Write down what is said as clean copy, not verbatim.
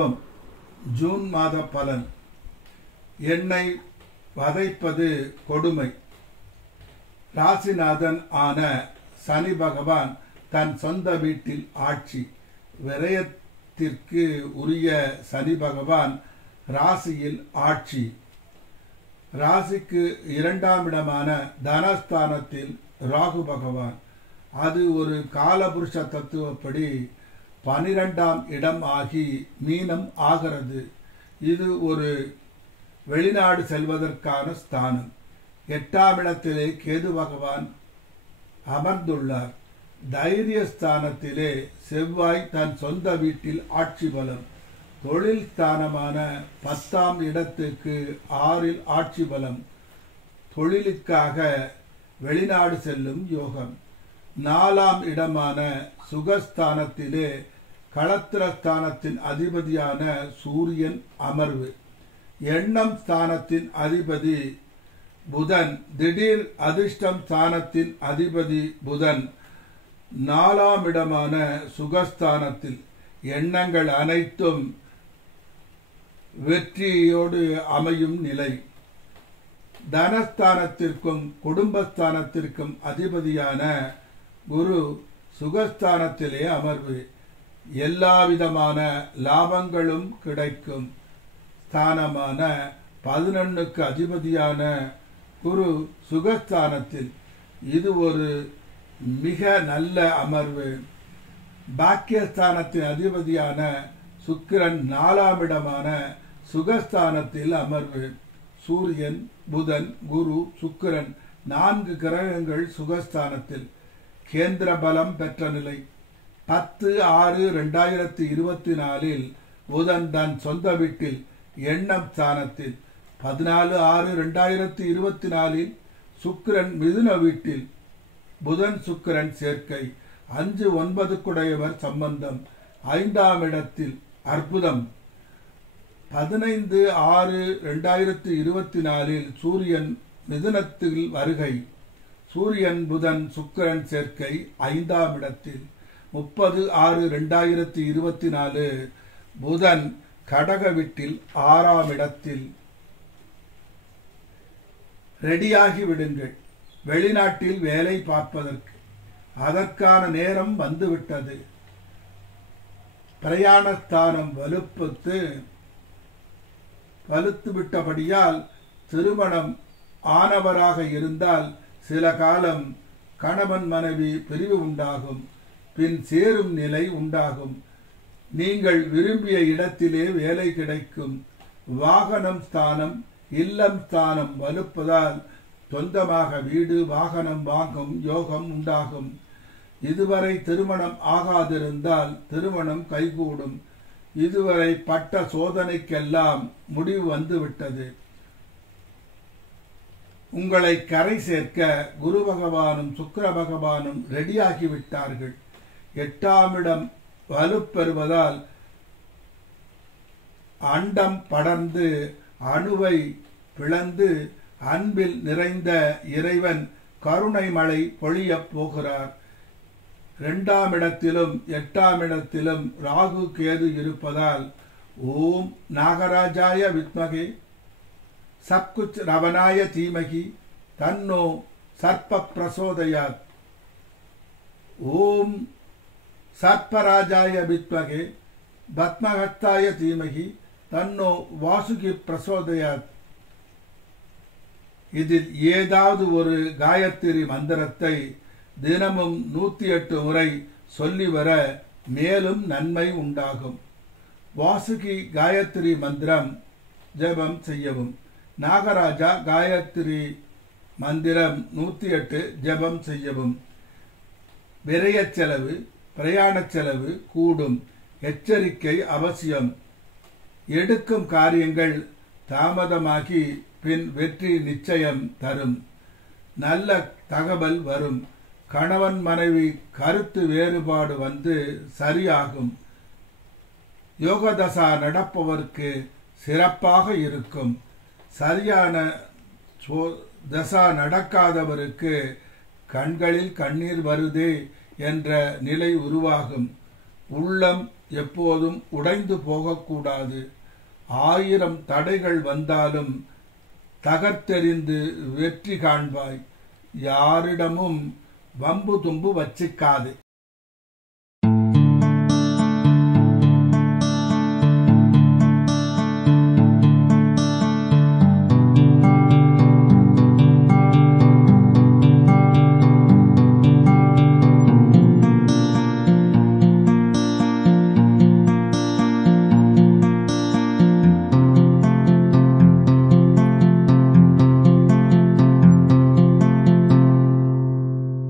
கும்பம் ஜூன் மாத பலன். எண்ணெய் வதைப்பது கொடுமை. ராசிநாதன் ஆன சனி பகவான் தன் சொந்த வீட்டில் ஆட்சி. விரயத்திற்கு உரிய சனி பகவான் ராசியில் ஆட்சி. ராசிக்கு 2ஆம் இடமான தனஸ்தானத்தில் ராகு பகவான். அது ஒரு காலபுருஷ தத்துவப்படி 12ஆம் இடம் ஆகி மீனம் ஆகிறது. இது ஒரு வெளிநாடு செல்வதற்கான ஸ்தானம். 8ஆம் இடத்திலே கேது பகவான் அமர்ந்துள்ளார். தைரியஸ்தானத்திலே செவ்வாய் தன் சொந்த வீட்டில் ஆட்சி பலம். தொழில் ஸ்தானமான 10ஆம் இடத்துக்கு 6இல் ஆட்சி பலம். தொழிலுக்காக வெளிநாடு செல்லும் யோகம். 4ஆம் இடமான சுகஸ்தானத்திலே களத்திரஸ்தானத்தின் அதிபதியான சூரியன் அமர்வு. எண்ணம் ஸ்தானத்தின் அதிபதி புதன். திடீர் அதிர்ஷ்டம் ஸ்தானத்தின் அதிபதி புதன் 4ஆம் இடமான சுகஸ்தானத்தில். எண்ணங்கள் அனைத்தும் வெற்றியோடு அமையும் நிலை. தனஸ்தானத்திற்கும் குடும்பஸ்தானத்திற்கும் அதிபதியான குரு சுகஸ்தானத்திலே அமர்வு. எல்லாவிதமான லாபங்களும் கிடைக்கும். ஸ்தானமான 11க்கு அதிபதியான குரு சுகஸ்தானத்தில். இது ஒரு மிக நல்ல அமர்வு. பாக்கியஸ்தானத்தின் அதிபதியான சுக்கிரன் 4ஆம் இடமான சுகஸ்தானத்தில் அமர்வு. சூரியன், புதன், குரு, சுக்கிரன் 4 கிரகங்கள் சுகஸ்தானத்தில். கேந்திர பலம் பெற்ற நிலை. 10/6/2024 புதன் தன் சொந்த வீட்டில் எண்ணம் ஸ்தானத்தில். 14/6/2024 சுக்கிரன் மிதுன வீட்டில். புதன் சுக்கிரன் சேர்க்கை. 5/9 சம்பந்தம் 5ஆம் இடத்தில். அற்புதம். 15/6/2024 சூரியன் மிதுனத்தில் வருகை. சூரியன் புதன் சுக்கிரன் சேர்க்கை 5ஆம் இடத்தில். 30/6/2024 புதன் கடக வீட்டில் 6ஆம் இடத்தில். ரெடியாகி விடுங்கள் வெளிநாட்டில் வேலை பார்ப்பதற்கு. அதற்கான நேரம் வந்துவிட்டது. பிரயாணஸ்தானம் வலுத்துவிட்டபடியால் திருமணம் ஆனவராக இருந்தால் சில காலம் கணவன் மனைவி பிரிவு உண்டாகும். பின் சேரும் நிலை உண்டாகும். நீங்கள் விரும்பிய இடத்திலே வேலை கிடைக்கும். வாகனம் ஸ்தானம் இல்லம் ஸ்தானம் வலுப்பதால் சொந்தமாக வீடு வாகனம் வாங்கும் யோகம் உண்டாகும். இதுவரை திருமணம் ஆகாதிருந்தால் திருமணம் கைகூடும். இதுவரை பட்ட சோதனைக்கெல்லாம் முடிவு வந்துவிட்டது. உங்களை கரை சேர்க்க குரு பகவானும் சுக்கிர பகவானும் ரெடியாகிவிட்டார்கள். 8ஆம் இடம் வலுப்பெறுவதால் அண்டம் படர்ந்து அணுவை பிளந்து அன்பில் நிறைந்த இறைவன் கருணை மழை பொழியப் போகிறார். 2ஆம் இடத்திலும் 8ஆம் இடத்திலும் ராகு கேது இருப்பதால் ஓம் நாகராஜாய வித்மகே சப்குச் ரவனாய தீமகி தன்னோ சர்ப்ப பிரசோதயாத். ஓம் சர்ப்பராஜாய வித்மகே பத்மஹஸ்தாய தீமகி தன்னோ வாசுகி பிரசோதயாத். இதில் ஏதாவது ஒரு காயத்ரி மந்திரத்தை தினமும் 108 முறை சொல்லி வர மேலும் நன்மை உண்டாகும். வாசுகி காயத்ரி மந்திரம் ஜெபம் செய்யவும். நாகராஜா காயத்ரி மந்திரம் 108 ஜெபம் செய்யவும். விரய செலவு பிரயாண செலவு கூடும். எச்சரிக்கை அவசியம். எடுக்கும் காரியங்கள் தாமதமாகி பின் வெற்றி நிச்சயம் தரும். நல்ல தகவல் வரும். கணவன் மனைவி கருத்து வேறுபாடு வந்து சரியாகும். யோகதசா நடப்பவருக்கு சிறப்பாக இருக்கும். சரியான தசா நடக்காதவருக்கு கண்களில் கண்ணீர் வருதே என்ற நிலை உருவாகும். உள்ளம் எப்போதும் உடைந்து போகக்கூடாது. 1000 தடைகள் வந்தாலும் தகர்த்தெறிந்து வெற்றி காண்பாய். யாரிடமும் வம்பு தும்பு வச்சிக்காதே.